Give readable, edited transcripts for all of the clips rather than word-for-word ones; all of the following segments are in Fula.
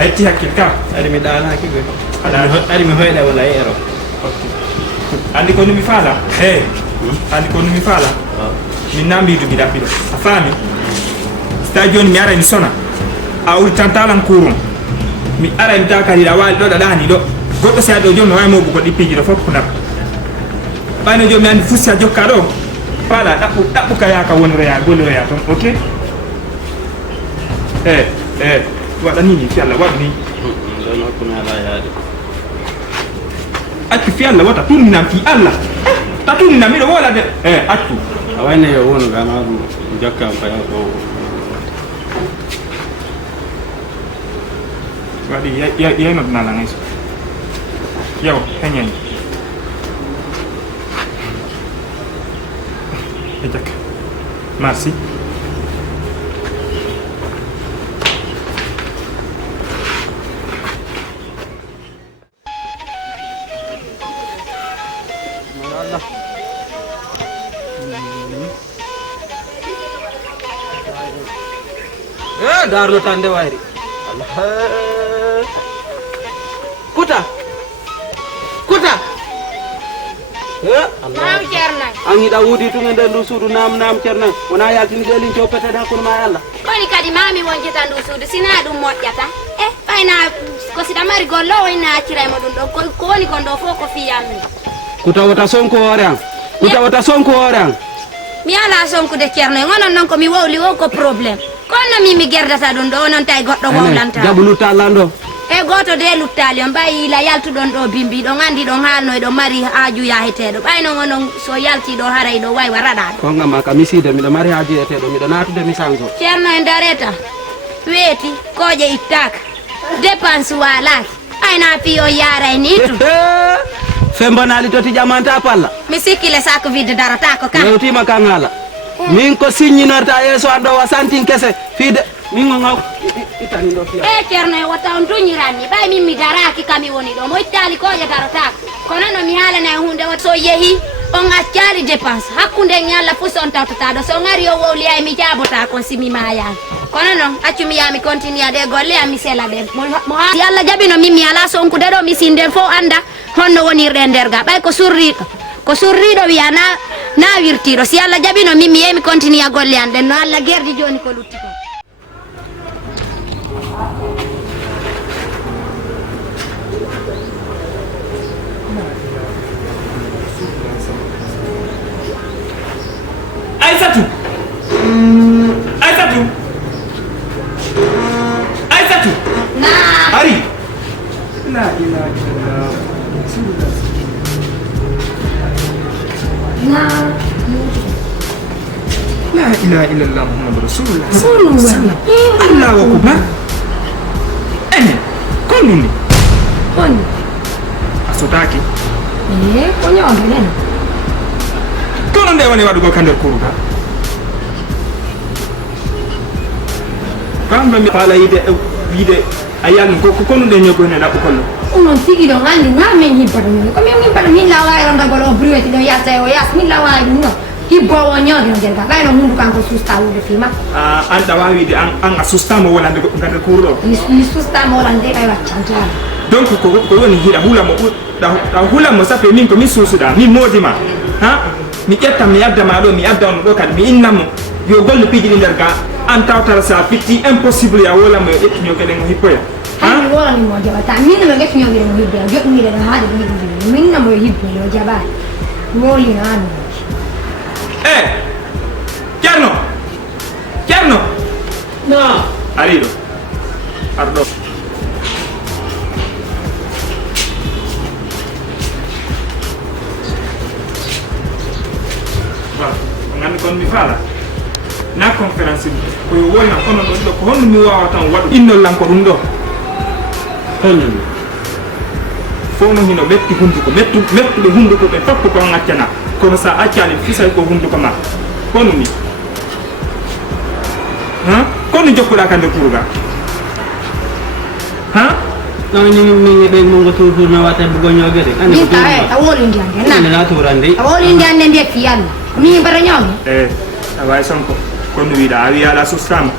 Ahetti hakkil kam ari mi daalaki be ari mi hoyda wala ero andi ko mi fala andi ko mi fala min nambi du bidapi do afami stadion mi ara mi sona a uri tantalan kurum mi ara mi takari da wali do da dani do goddo sa do jom way mo ko dipiji do fop kunap bana jom mi andi fussa jokka do fala dabbu kaya ka won reya gol reya ton okay wada nini fi Allah wada ni don ko na la yaade atti fi Allah wata tunna fi Allah tatunna mi do wala de attu awayne yo won ga ma du jakka fa ko wadi ya not na la ngis yow henyen ejak merci darlo tande wayri Allah kuta Allah cerna angi da wudi tu ngende ndu sudu nam cerna wona yaltini delin to pete da kun ma Allah koni kadi mami wonjeta ndu sudu sina dum mojjata fayna ko sida mari gollo wayna acira mo dum do ko woni gondo fo ko fiyammi kuta wata sonko orang mi ala sonko de cerna ngonon non ko mi wawli wo ko problème kono mi gerdata don do non tay goddo wawlanta jabulu talando goto de luttali on bayi la yaltu don do bimbi do ngandi do halno do mari haaju yahetedo bayno ngonon so yalti do haray do way warada ko ngama ka miside mi do mari haaju yahetedo mi do natude mi sanzo cerno en dareta weti koje ittak dépense wala ayna piyo yaray nitu fembonali to ti jamanta palla mi sikile sak vide darata ko kan yewtima kangala min ko signinorta yeso ando wa santin kese fide min ngaw itani do fiya cerno e wata on dunyirani bay min mi daraki kami woni do mo itali ko ya darata kono no mi hala na hunde wat so yehi on accali dépense hakkunde nyalla fuson tawta do so ngari o wowli ay mi jabota ko simi maya kono non accu mi yami continue de golle ami sela de mo yalla jabino mimi ala sonku de do mi sinde fo anda honno woni renderga bay ko surrido wi ana na wirtiro si alla jabino mimi yemi continue golle ande no alla gerdi joni ko lutti ko Aisatu na hari la ilaha illallah la ilaha illallah muhammadur rasulullah sallallahu alaihi wasallam Allahu akbar konuni asotaki konyoge neno kono nde woni wadugo kandel kuruga kambe mi fala yide ayal ko kono de nyoko ne da ko kollo uno tigi do ngandi ngamen hibbar ni ko mi pada min la way ronda golo briweti do yata o yas min la way no hibbo wonyo do jerga bayno mundu kan ko susta wude fima anda wawi de an asusta mo wala de ngande kurdo ni susta mo wala de kay waccanta donc ko woni hira hula mo da hula mo sape min ko mi susuda mi modima mi ƴetta mi yadda ma do mi yadda on do kadi mi innamo yo gollo piji nder ga an tawtara sa fitti impossible ya wala mo ƴetti ñogede mo hippoya ani wala ni mo jabata min no ƴetti ñogede mo hibbe joɗni de haade min no mo hibbe no jaba woli na an Cerno na arido ardo ngani kon mi fala na conférence ko wona kono do ko honno mi wawa tan wadu innol lan ko dum do honno fono hino metti hunduko mettude hunduko be foppo ko ngaccana kono sa accani fisay ko hunduko ma kono ni kono jokkuda kande kuruga no ni be mo ngoto to na wata bugo ñogede ani ko awoli ndiande na na to rande awoli ndiande de fiyan mi bara ñogi awai sonko kono wiida a wi ala sustama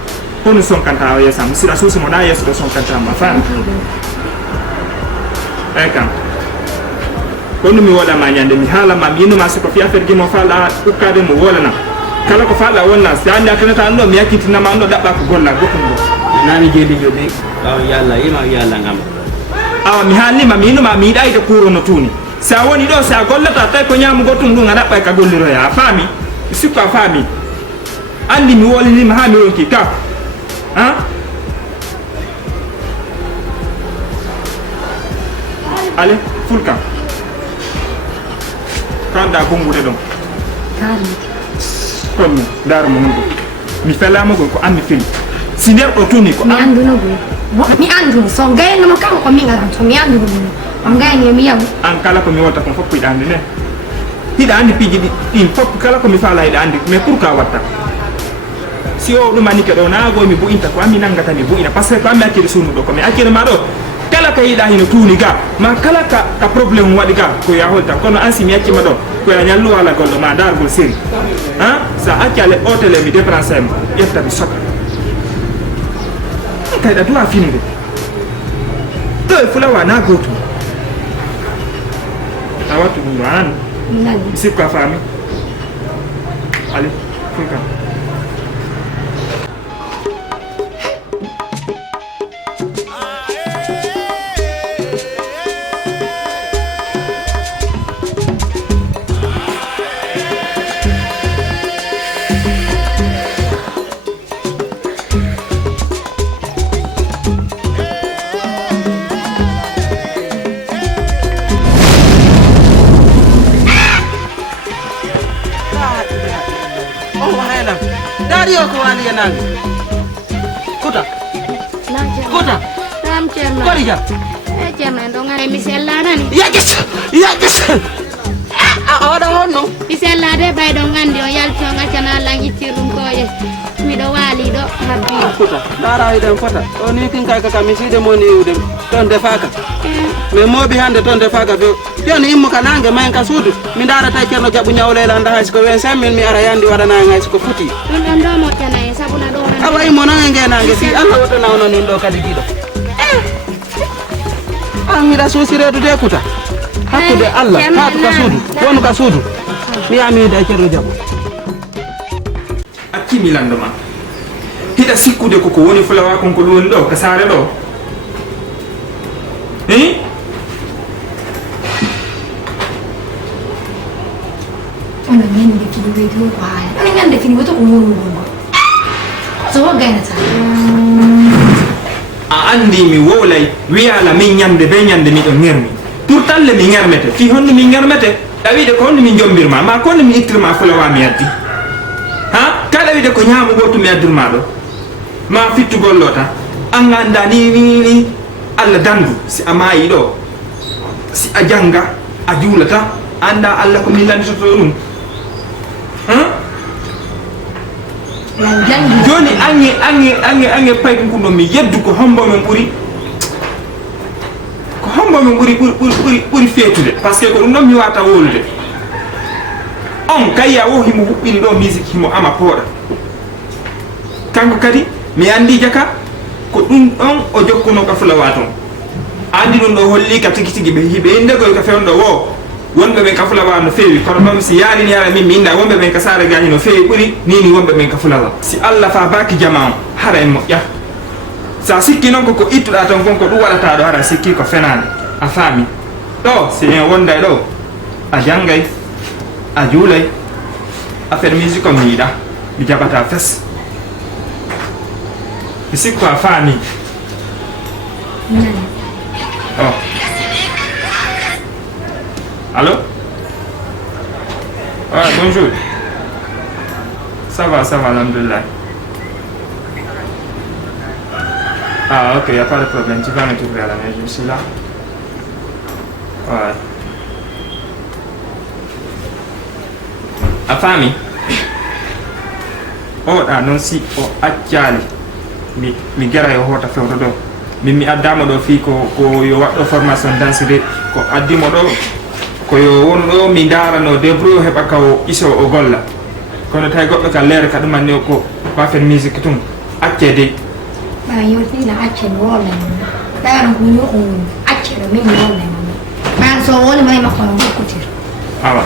hono sonkanta o yesam sira susi mo na yeso do sonkanta ma fam kam kono mi wala ma nyande mi hala ma yino ma ko fi affaire gi mo fala ukade mo wala na kala ko fala wonna si anda tanata ando mi yakitina ma ando dabba ko golla gotum do nami jeli jodi aw yalla ima yalla ngam awa mi halli ma yino ma mi dai de kuro no tuni sa woni do sa gollata tay ko nyaamu gotum dum dabba ka golliro ya fami sikka fami andi mi wolni ma ha mi wonki ka ha ale fulka kanda gongude dum kon dar mo ngon mi fela mo ko ammi fili si nder do tuni ko mi andu no mi andu so gay no kan ko mi ngaram so mi andu on gay ni mi yaw an kala ko mi wata ko foppu ande ne hida andi piji di foppu kala ko mi fala hida andi mais pourquoi watta si o dum manike do na go mi bu inta ko ammi nangata mi bu ina parce que ammi akiri sunu do ko mi akiri ma do kala ka hida hino tuni ga ma kala ka problem wadi ga ko ya holta kono ansi mi yakki ma do ko ya nyallu wala goldo ma dar gol seri ha sa akale hotel mi dépenser yefta bi sok kay da dua finide to fulawa na goto tawatu ngwan nani sikka fami ali fulka Dario ko wali yanang kota Ram cerna kori ja cerna do ngare mi sellana ni ya yes oda honno mi sellade bay do ngandi o yalto ngacana lang ittirum koye mi do wali do habbi kota dara iden fota o ni kin kay ka mi side moni ude ton defaka me mobi hande ton defaka be joni immo kanange men ka sudu mi dara tay cerno jabu nyawlela anda hay ko 25000 mi ara yandi wadana ngay ko futi don do mo tana e sabuna do ran awa imo nange nange si Allah woto nawno nin do kadi gido mi da sosire de kuta hakkude Allah haatu ka sudu wonu ka sudu mi ami da cerno jabu akimi landoma hida sikkude ko woni fulawa kon ko woni do ka sare do ona ngende ki be do kwa ona ngende ki ngoto ko ngoro ngo so wa gana ta andi mi wolay wiala min nyande be nyande mi do ngermi pourtant le mi ngermete fi honno mi ngermete dawide ko honno mi jombirma ma ko mi ittirma fulawa mi addi ha kala wide ko nyaamu goto mi addirma do ma fittu gollota an ganda ni alla dandu si amayi do si a janga a julata anda alla ko mi landi to dum joni ange payko ko mi yeddu ko hombo men buri fetude parce que ko dum non mi wata wolude on kayya wo himo hubbini do musique himo ama poda kanko kadi mi andi jaka ko dum on o jokkuno ka fulawa ton andi non do holli ka tigi be hibe ndego ka fewndo wo wonbe ben ka fulawa no fewi kono bam si yari ni yara min minda wonbe ben ka sare gani no fewi buri nini wonbe ben ka fulawa si Allah fa baki jamaam hara en mo ya sa sikki non ko ittuda ton gonko du wadata do hara sikki ko fenane a fami do si en wonday do a jangay a julay a fer musique ko mi da mi jabata fes sikko a fami oh allô bonjour ça va alhamdulillah ah ok y a pas de problème tu vas me trouver à la maison je suis là ouais a fami non si o acciali mi gara yo hota fewto do mi addama do fi ko yo waddo formation danse de ko addimo do ko yo won do mi darano debro heba kaw iso o golla kono tay goɗɗo ka leere ka ɗum anni ko wafen musique tum acce de ba yoti la acce wala da ran kunyo on acce do min wala ba so wala mai makko ko tir awa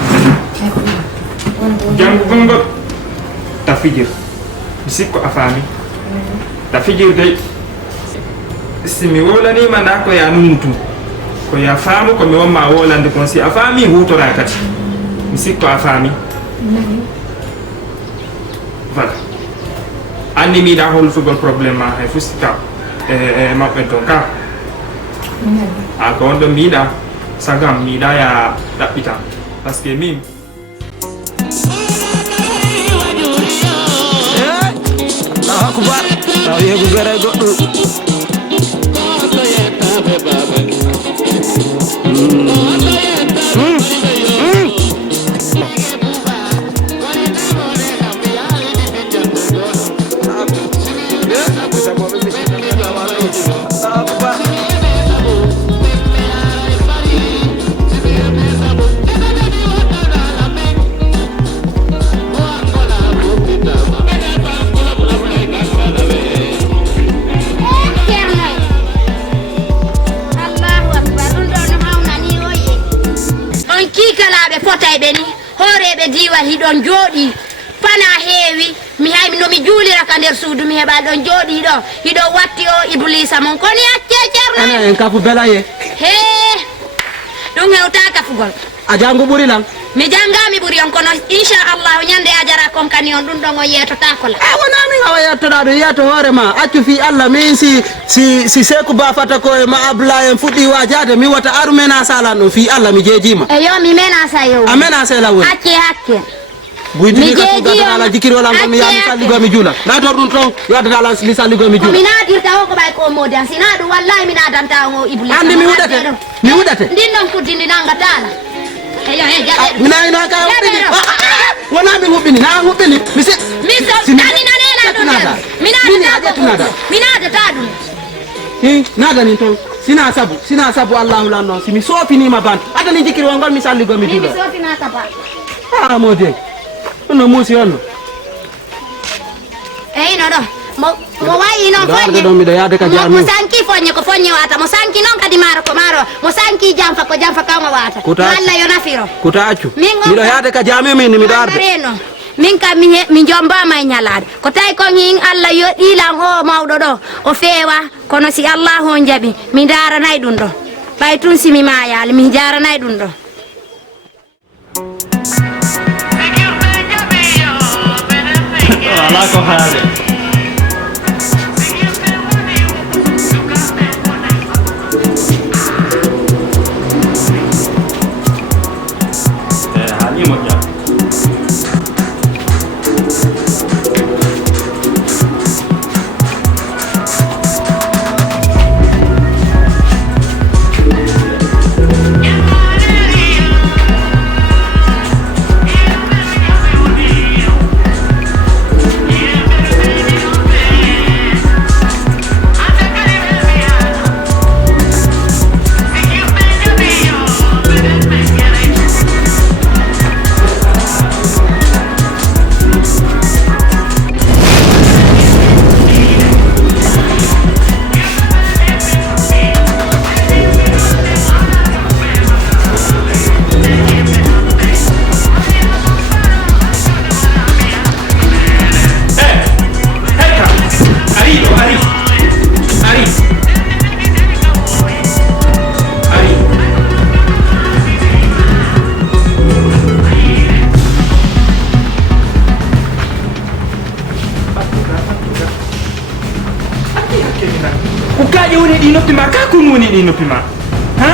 jangu gongo ta fijir bisikko afami ta fijir de simi wala ni mana ko ya nuntu ko ya famu ko mi wamma wolande kon si afami hutora kati bisikko afami voilà andi mi da hol football problème ma hay fusika mabbe ton ka a ko on do mi da sagam mi da ya dabbita parce que mim akbar taw yegu gere goddo hidon jodi fana heewi mi haymi no mi juulira ka nder suudu mi heba don jodi do hido watti o iblisa mon koni acce cerno ana en kafu belaye he dum hewta kafugol a jangu buri lan mi jangami buri on kono inchallah nyande ajara kon kani on dum don o yeto takola wona min awa yettoda do yeto hore ma accu fi Allah min si seku ba fata ko ma abla en fuddi wajade mi wata armena sala no fi Allah mi jejima e yo mi mena sa yo amena sala woni acce hakke bundi ka tuga ala jikiri wala ngam ya misali go mi jula na tor dun ton yadda ala misali go mi jula mina dirta ko bay ko modan sinadu wallahi mina danta o iblis andi mi wudate ndinnon kudindi nanga tala eyo he jade mina ina ka hubbini wona mi hubbini na hubbini mi se tani na nena do mina da tadu nada ni ton sina sabu Allahu la non si mi sofi ni ma ban adani jikiri wal misali go mi jula mi sofi na sapa modé no musi onno no do mo wayi non fonye do mi do yaade ka jaami mo sanki fonye ko fonye wata mo sanki non kadi maro ko maro mo sanki jamfa ko jamfa ka mo wata alla yo nafiro kuta accu mi do yaade ka jaami min mi do arde min ka mi jomba may nyalade ko tay ko ngin alla yo dilan o mawdo do o feewa kono si Allah on jabi mi dara nay dun do bay tun si mi mayal mi jara nay dun do ala ko haale hali mo ja kukaji woni di noppi ma ka kun woni di noppi ma ha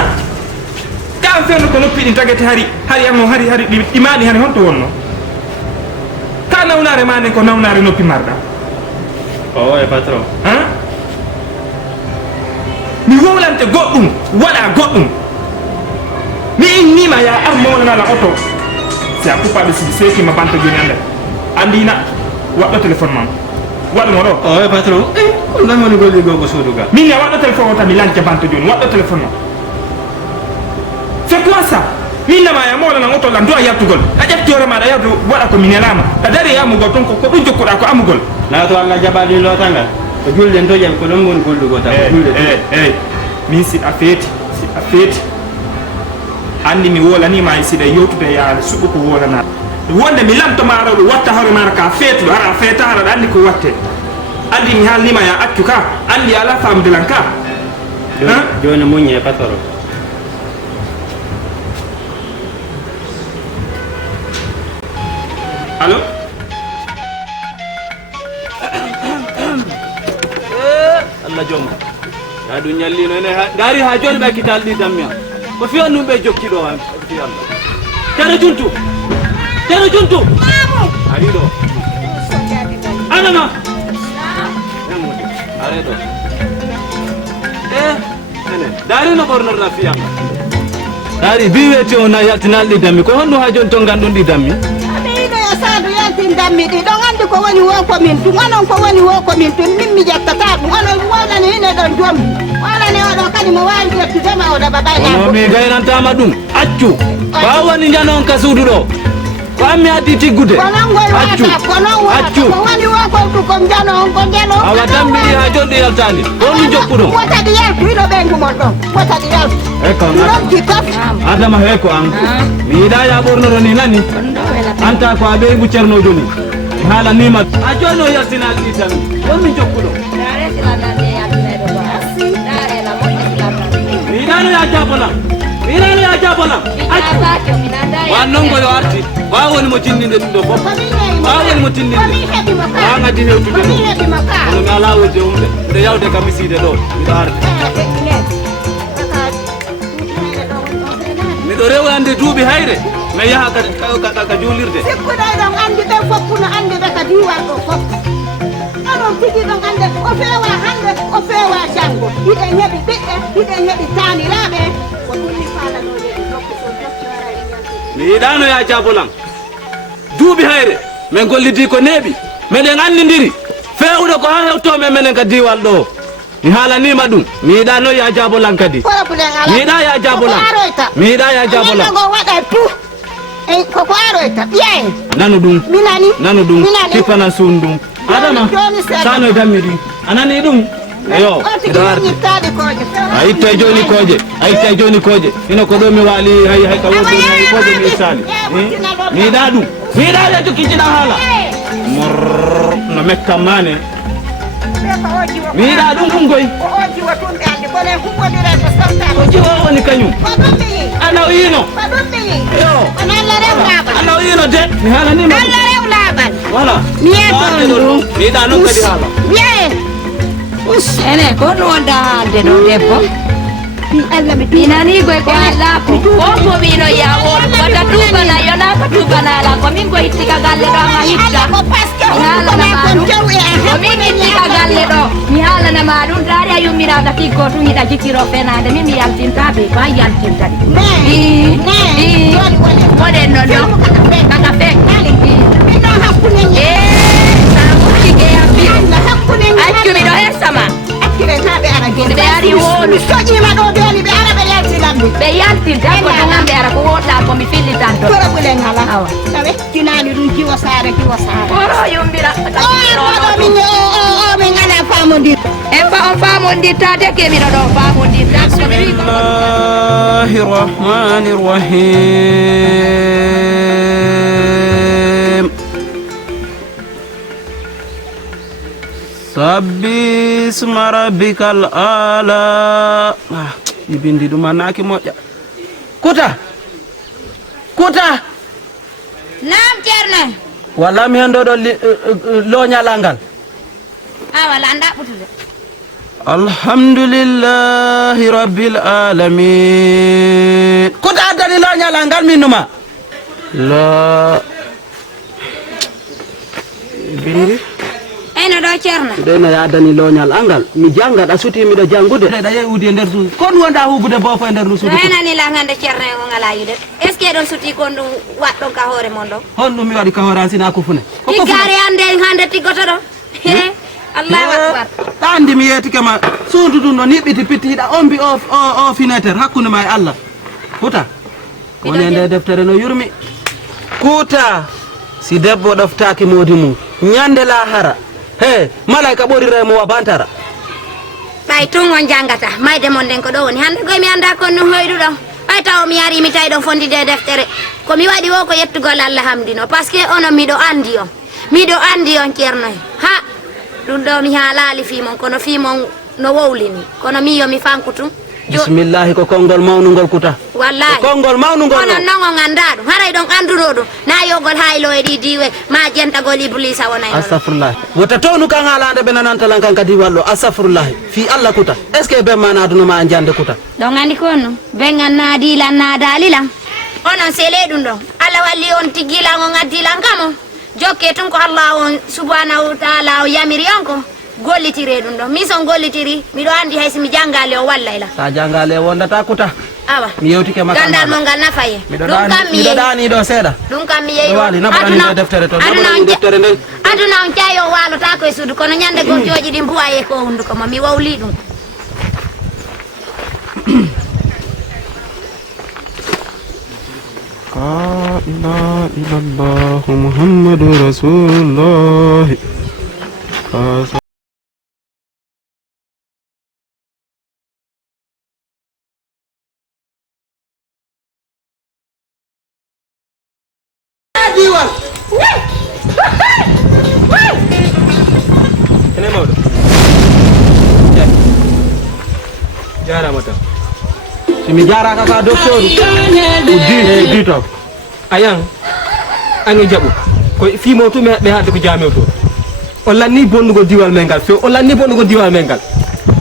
ka fenno ko noppi din tagate hari ammo hari dimani hani honto wonno ka nawnare mane ko nawnare noppi marda e patron ha mi wolante goddum wala goddum mi innima ya ammo wala la auto c'est à coupa de seki ma banta joni ande andina waddo téléphone mam waddo mo do e patron ko lamoni golli go ko soduga min ya waddo téléphone ta mi lanca banta joni waddo téléphone mam c'est quoi ça minna ma ya mola na ngoto la ndo ayatugol ajatti ora ma da yatu wada ko minelama adari ya mugo ton ko dum jokkuda ko amugol na to Allah jabali lo tanga ko julde to jam ko don mon goldugo ta julde min si afeti andi mi wola ni ma sida yotude ya subu ko wola na wonde mi lamto ma rawdo watta hore ma ka fetu ara feta ara andi ko watte andi mi halni ma ya accu ka andi ala fam de lanka joni munye patoro allo Allah jom ya du nyalli no ne gari ha joni ba kital di damya ko fi on be jokki do am fi Allah tano juntu mamu ari do ana ma are do ene dari no borno rafi Allah dari biwete on yaltinal di dammi ko honno ha jon to gandon di dammi sadu yantin dammi di don andi ko woni wo ko min tun anon ko woni wo ko min tun min mi jattata dum anon wala ni ne don jom wala ne o do kadi mo wali to dama o da babay na no mi gaynanta ma dum accu ba woni janon ka sudu do ko ammi adi tiggude accu ko woni wo ko jano awa dammi ha joddi yaltani on ni jokkudo wata di yaltu do bengu mon don wata di yaltu adama heko am mi da ya borno ni nani anta ko abe bu cerno joni hala ni mat a jono yaltina di tan on mi jokkudo dare silana de ya dine do ba dare la mo silana mi dano ya jabola accu minanda wa nongo yo arti wa woni mo tindinde dum do fop wa woni mo tindinde wa ngadi hewtude do ono mi ala wode umbe de yawde kam miside do mi do arti mi do rewande duubi hayre me yaha ka julirde sikkuday don andi be fop no andi be ka diwar do fop anon tigi don ande o fewa hande o fewa jango ide hebi bidde ide hebi tani labe ko dum fala no de dokko so dokko mi dano ya jabolan duubi hayre men gollidi ko nebi meden andindiri fewudo ko ha hewto menen ka diwal do mi halanima dum mi dano ya jabolan kadi mi da ya jabolan go wada tu ko aroita bien nanu dum minani tipana sundum adama sano damidi anani dum yo ay tay joni koje ino ko do mi wali hay ka wodo hay koje mi sali mi da ya to kijina hala no mekka mane mi da dum kum goy oji watunde ande ko ne kum wonire ko sarta ko jiwa woni kanyum ana yino yo ana yino de mi hala ni ma Allah rew laban wala mi da non kadi hala bien ene ko no da de do debbo Allah mi minani go ko ala ko wino ya won wata tubana yona ko tubana la ko min go hittika galle do ma hitta ko paske ko na ko jawi ko min hittika galle do mi hala na ma dum dari ayu mirada ki ko tun ida jikiro fenade mi yaltinta be ba yaltinta di wode no do kaka fe mi no hakkune salamu alike ya bi hakkune accu mi do hesama akkire tabe ara gene be ari wonu soji ma do be ni be ara be yalti lambi be yalti da ko ngambe ara ko wota ko mi filli tanto tora bulen hala tabe kinani dum jiwa sare oro yumbira o mi ngana famondi on famondi tade ke mi do famondi Bismillahir Rahmanir Rahim Sabbi isma rabbikal ala ibindi dum manaki moja kuta nam cerne wala mi hando do lo nyalangal wala anda butude alhamdulillahi rabbil alamin kuta dali lo nyalangal minuma la ibindi eno do cerne dena ya dani lo nyalangal mi janga da suti mi do jangude da yewudi nder su kon wonda hugude bo fa nder suti ena ni la ngande cerne ko ngala yude est ce que don suti kon dum waddo ka hore mondo hondu mi wadi ka hore sina ko fune ko gare hande tigoto do Allahu akbar tandi mi yeti kama suudu dum no nibiti pitti hida ombi o fineter hakkunde ma e Allah huta woni ende deftere no yurmi kuuta si debbo ɗoftaaki moodi mum ñande lahara he malayka ɓoriremo wa bantara ɓay tun on jangata mayde mon nden ko ɗo woni hande koye mi anda kon no hoyɗuɗo ɓay taw mi yari mi tawi ɗon fondide deftere komi waɗi wo ko yettugol Allah hamdino par ce que onon miɗo andi on ceernoy ha ɗum ɗo mi haalali fimon kono fimon no wowlini kono mi yo mi fanku tum bisimillahi ko konngol mawnugol kuta wallahi ko konngol mawnugol onon noon on annda ɗum haray ɗon annduno ɗum na yogol haylo e ɗi diwe ma jentagol iblisa wonay astahfirullahi wota townu kan haalande ɓe nanantalan kan kadi wallo astahfirullahi fi Allah kuta est ce que ɓe ma nadunoma a jande kuta ɗon andi konno ɓengan naadilan naadalilan onon sele ɗum ɗon Allah walli on tiggilan on addilan kamo jokke tun ko Allah on subhanahu wa taala o yamiri on ko gollitire ɗum ɗon min son gollitiri miɗo andi hay somi janngale o wallayla sa janngale wondata kuta awa mi yewtike makka gandal mo ngal nafaye miɗo ɗaniɗo seeɗa ɗum kam mi yeyi wali naɓaɗani deftere to naɓaɗani deftere nden aduna on cayo walota koye suudu kono ñande goo jooƴi ɗi mbuwa e ko hunduko ma mi wawli ɗum La ilaha illallah Muhammadu Rasulullah. ene mawɗo jaramata somi jaraka ka docteur di to ayan ange jaɓu ko fimo tumi ɓe hadde ko jamew to o lanni bonnugo diwal men ngal few o lanni bonnugo diwal men ngal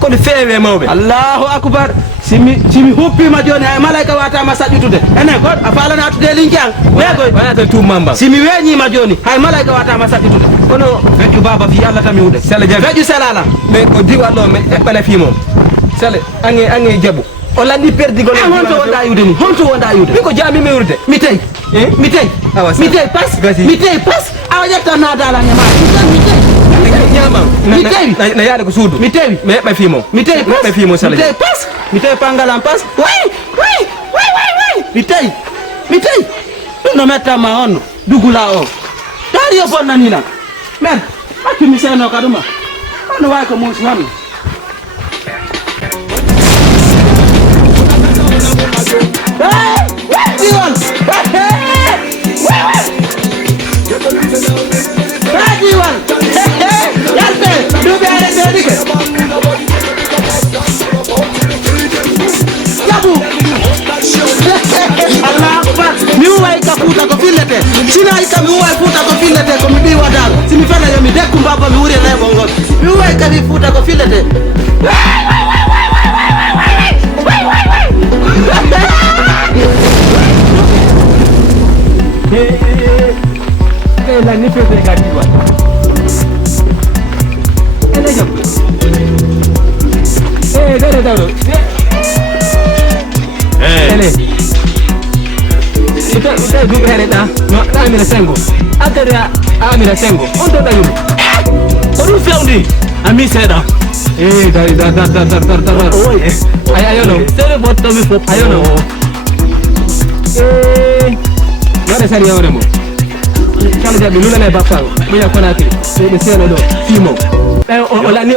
kono feewe mawɓe allahu akbar simi huppima joni hay malayka watama saƴƴutude ene god a falana atude linki an wayata tummamba simi weñima joni hay malayka watama saƴƴutude kono feƴƴu baba fi Allah tami wuɗe sele jaɓi feƴƴu selala ɓe ko diwal ɗo mi ɗeɓɓale fimo sele ange jaɓu o lanni perdigol honto wonda yude ni honto wonda yude mi ko jami mi wurde mi tey mi tey pas mi tey pas awa ƴetta nadalange ma mi tewi na yaade ko suudu mi tewi mi heɓɓa fimo mi tewi heɓɓa fimo sala mi tewi pas mi tewi pangalam pas way mi tewi ɗum no mettama honno dugula o dari yo bonnanilan men hakkimi seno ka ɗuma honno wawi ko muusi honno Diwan! Diwan! Yalte! Dubi are dedike! Yabu! Allah akbar! Mi uwai ka futa ko fillete! Sina ika mi uwai futa ko fillete ko mi biwa dal! Simi fana yo mi dekkum baba mi wuri na bongon! Mi uwai ka mi futa ko fillete! La ni fete ga diwa ele jam dale ele ita du hele da no amira sengo akara amira sengo on to da yum oru fewndi ami seda dari dar oye ayo no sere botto mi fop ayo no nare sari yawre mo kala jaɓi lulane bappago ɓoya konakiri ɓe seeno ɗo fimo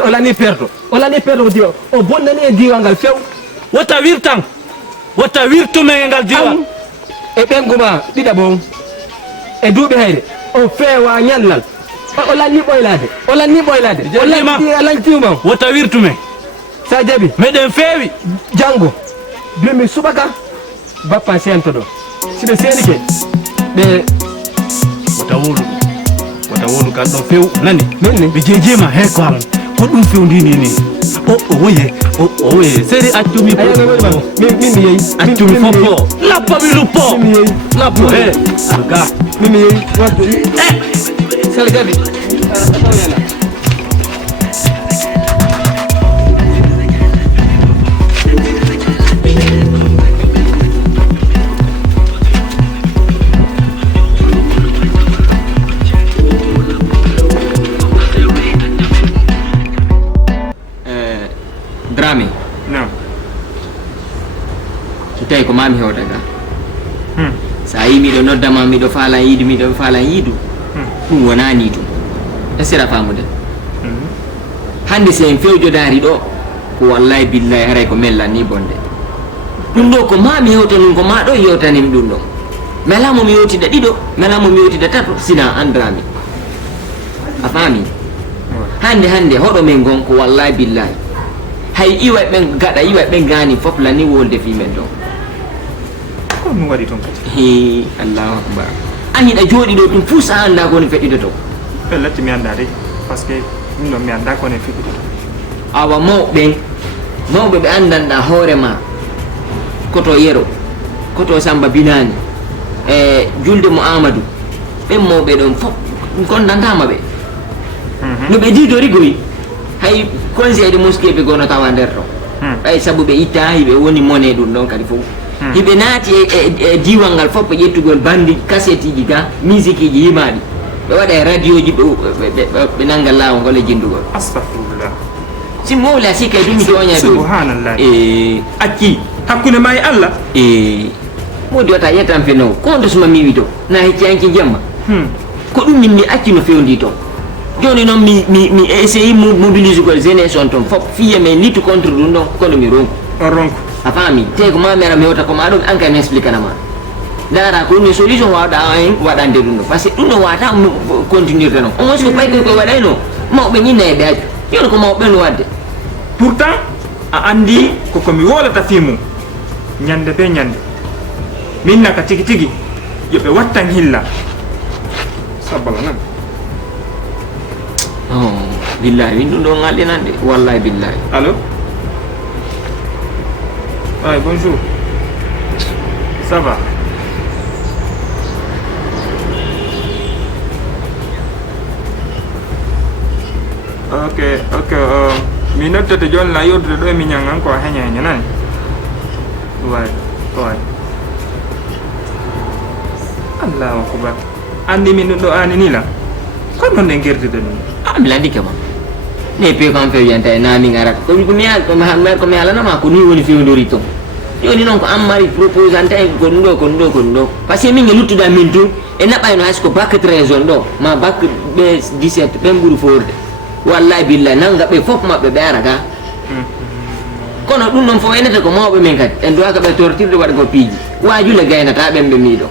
o lani perdo ko diwa o bonnani e diwal ngal few wotta wirtume e ngal diwa e ɓenguma ɗiɗaɓo e duuɓi hayre o feewa ñallal o lanni ɓoylade o lanni tiwma wotta wirtume sa jaɓi meɗen feewi janggo bimi subaka bappa sento ɗo siɓe seenike ɓe wata wolu kan ɗo few nani nonni ɓe jejema he ko halan ko ɗum fewndini ni o woye seri accumi min mi yeyi accumi foppo lappo mi luppo lappo aga min yeyi wadde sala jaɓi Drami. Naam. Kita ko mami hewta ga. ayi miɗo noddama miɗo faala yiidu ɗum wona ni ɗum essira famude hande si en fewjo daari ɗo ko wallahi billahi haray ko mella ni bonde ɗum ɗo ko ma mi hewta ɗum ko ma ɗo yewtanimi ɗum ɗon melamo mi yewtida ɗiɗo melamo mi yewtida tato sina andrami a faami hande hoɗo men gon ko wallahi billahi hay iway ɓen gaɗa iway ɓen gani fof lani wolde fi men ɗon ko ɗum waɗi toon kadi he allahu akbar an hiɗa jooɗi ɗo ɗum fuu sa anda kone feɗɗiɗo to ɓe latti mi anda de par ce que ɗum ɗon mi anda kone feɗɗiɗo to awa mawɓe ɓe andanɗa hoorema koto yero koto samba binani e julde mo amadou ɓen mawɓe ɗon fof gondantama ɓe no ɓe didori goyi hay conseil de mosqué ɓe gono tawa nder to ɓay saabu ɓe itta hiɓe woni mone ɗum ɗon kadi fof hiɓe naati e diwal ngal fof ɓe ƴettugol bandi cassette ji ga musique ji yimaɗi ɓe waɗa e radio ji ɓe nanggal lawol ngol e jindugol astahfirullah si mowla sikka e ɗumi toña ɗo subhanallah acci hakkude ma e allah modi wata yettan fenowo ko ndesuma mi wi to na hecciyanki jemma ko ɗum min mi acci no fewndi toon joni noon mi essayi mobilise gol jeunesse on toon fof fiya men lutte contre ɗum ɗon kono mi ronku on ronku a faami te ko ma mera mi hewta ko ma ɗum an kay mi explique nama dara ko ɗum solution wawɗa en waɗande ɗum ɗo par ce que ɗum ɗo wata continuirde noon on so ɓay koye waɗayno mawɓe ñinna e ɓe accu joni ko mawɓe no wadde pourtant a andi komi wolata fimum ñande be ñande min naka tigi tigi yoɓe wattan hilla sabbala nan billahi min ɗum ɗo ngalɗinande wallahi billahi allo ouais bonjour ça va ok mi noddete joni la yewtude ɗo e mi ñangan ko heña nani way allahu akbar andi min ɗum ɗo ani ni la kono noon ɗe guerdide ɗum mi landike ma ne pe kam fewjanta e nami arata komi halanama ko ni woni fewdori toon joni noon ko an mari proposanta e ko ɗum ɗo par ce que min e luttuɗa min tun e naɓayno hayso ko bac 13 on ɗo ma bac ɓe 17 ɓen ɓuuri forde wallahi billahi nanga ɓe fof maɓɓe ɓe ara ga kono ɗum ɗon fof enete ko mawɓe men kadi en duwaka ɓe tortirde waɗa ko piiji wajule gaynata ɓen ɓe miiɗo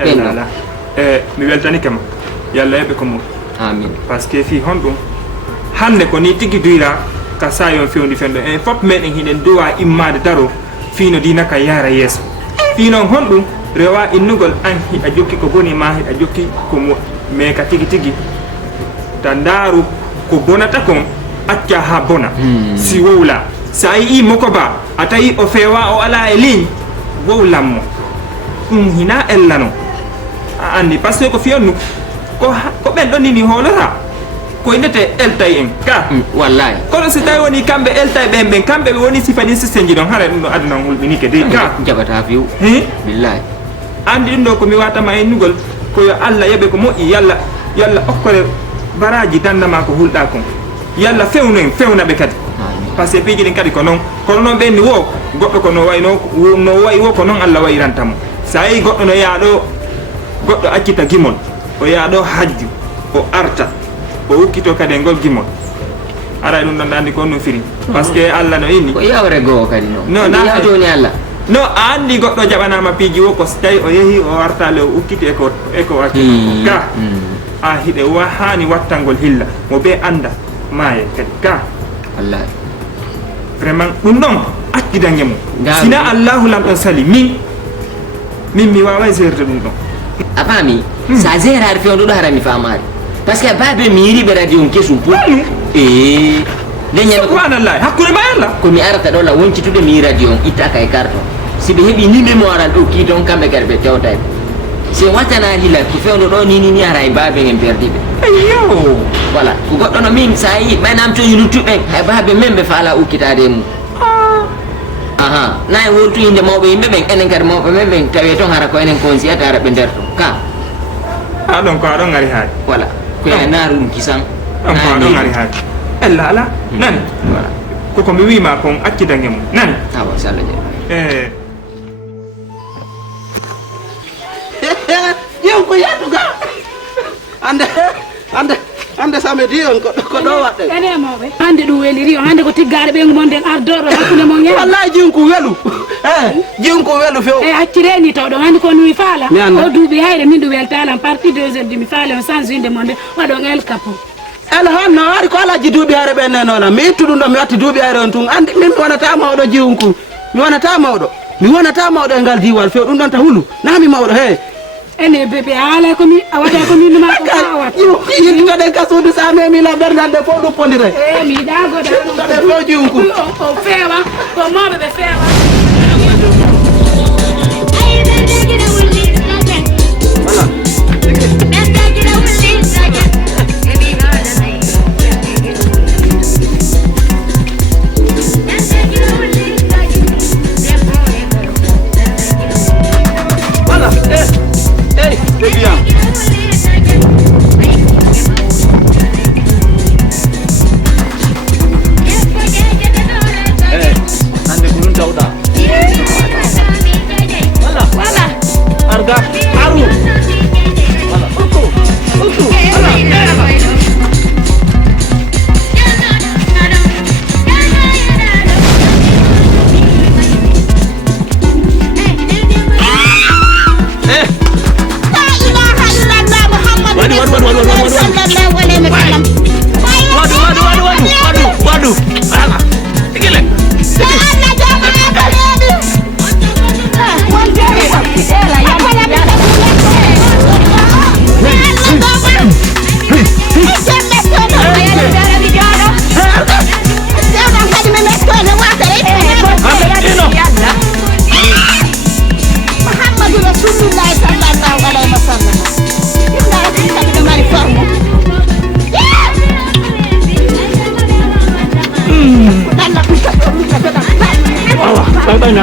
ɓenɗo mi weltanike ma yallah heɓe ko mum amin par ce que fi honɗum hande ko ni tigui duyra ka sayon fewndi fenɗo en fof meɗen hiɗen duwa immade daro fino dina ka yara yeeso fi noon honɗum rewa innugol an hiɗa jokki ko boni ma hiɗa jokki ko mais ka tigui tigui ta ndaaru ko bonata kon acca ha bona si wowla sa yi moko ba a tawi o fewa o ala e ligne wowlanmo ɗum hina ellano a andi par ce que ko fiyonnu ko ɓen ɗon nini hoolata ko indete eltay en ka wallahi kono si tawi woni kamɓe eltay ɓen kamɓe ɓe woni sifani systéme ji ɗon hara ɗum ɗo aduna hulɓinike de ka jaɓata few billahi andi ɗum ɗo komi watama e nugol koyo allah yoɓe ko moƴƴi yalla okkore baraji dandama ko hulɗa kon yalla fewnaɓe kadi par ce que piiji ɗin kadi ko noon kono noon ɓenni wo goɗɗo ko no wayi wo ko noon allah wayirantamo sa yi goɗɗo no yaaɗo goɗɗo accita gimol o yaaɗo hajju o arta o ukkito kadi e ngol gimol ara ɗum ɗon andi ko ɗum firi par ce que allah no inni ko yawre goo kadi no yawtoni allah no a andi goɗɗo jaɓanama piiji wo ko so tawi o yeehi o artale o ukkiti eko accita ka a hiɗe hani wattangol hilla mo ɓe anda maaye kadi ka wallahi vraiment ɗum ɗon accidange mum sina allahu lam ɗon sali min mi wawa gérde ɗum ɗon a faami sa gérade fewndo ɗo harami famade par ce que babe mi yiriɓe radio on kesum pour subhanallahi hakkude ma allah komi arata ɗo la woncitude mi yi radio on ittaka e carton si ɓe heeɓi nimɓe mo aran ɗo ki toon kamɓe kadi ɓe tewtayɓe si wattana hila ko fewndo ɗo ni ara e babe en perdiɓe eyo voilà ko goɗɗo no min sa yi ɓaynam toñi luttuɓen hay babe men ɓe faala ukkitade e mum nayi wontu inde mawɓe yimɓe ɓen enen kadi mawɓe men ɓen tawi toon hara ko enen consiyata ara ɓe nder toon ka ɗon ko aɗon gari haade voilà ko ene naaru ɗum kisan ɗon ko aɗon gari haade ella ala nani voilà koko mi wima kon accidange mum nani awa so allah jaɓi Jionko yatuga. Ande samedi on ko do wadde. Ene mawbe. Hande dum weliri hande ko tiggare be ngum den ardoro hakkunde mo ngel. Wallahi jionko welu. Jionko welu few. Haccireni tawdo hande ko mi faala. O duubi hayre min du weltala parti 2 heures mi faala on sans inde monde wado ngel kapo. Ala hanno ari ko alaji duubi hayre be nenona mi tudum mi watti duubi hayre on tun andi min wonata mawdo jionko. Mi wonata mawdo e ngal diwal few dum don ta hulu. Nami mawdo he. Ene bebe ala ko mi awata ko mi numa ko awat yitto de kasudu sa memi la bernande fo do pondire mi dago da de fo jiunku o fewa ko mobe be fewa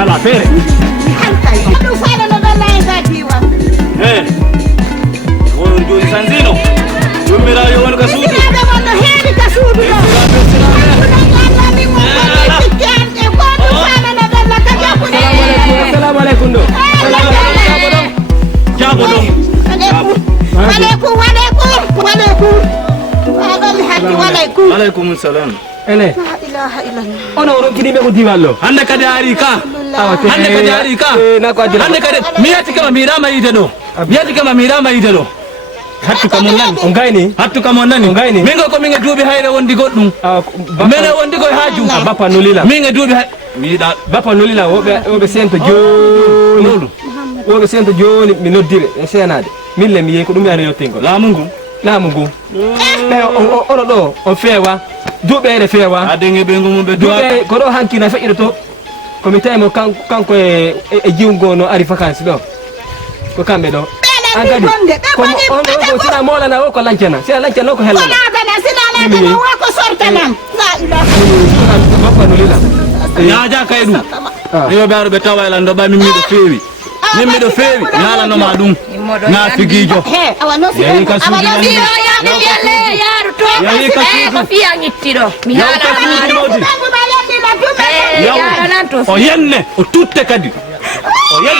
la fere. Wonu joni sanzino. Yumira yo wonu kasudu. Assalamu alaikum do. Jabo do. Alaikum salam. Ele. La ilaha illallah. Ono ron kini be ko diwallo. Hande kadi ari ka. Hande kadi ari ka. Na ko adira. Hande kadi miyati kama mirama yide do. Miyati kama mirama yide do. Hattu kama nani? Ongaini. Hattu kama nani? Ongaini. Minga ko minga duubi hayre wondi goddum. Mene wondi ko haaju. Bappa nolila. Minga duubi mi da bappa nolila wobe sento joni. Wobe sento joni mi noddire e senade. Mille mi yeko dum yana yottingo. La mungu. Ono do on fewa. Duɓeere fewa adenge ɓe ngumɓe duɓe ko ɗo hankina feƴƴiɗo to komi tawimo kanko e jiwngo no ari vacance ɗo ko kamɓe ɗo an kadi on sina molana o ko lancana sina lancana o ko hellana ko sortanam bappa no lila ñaaja kay ɗum rewoɓe aroɓe tawa elan ɗo ɓa min miɗo feewi min miɗo feewi ñalanoma ɗum na figijo yeyi ka suudu yayi ka suudu ko fiya ñittiɗo mi haala o yenne o tutte kadi o yen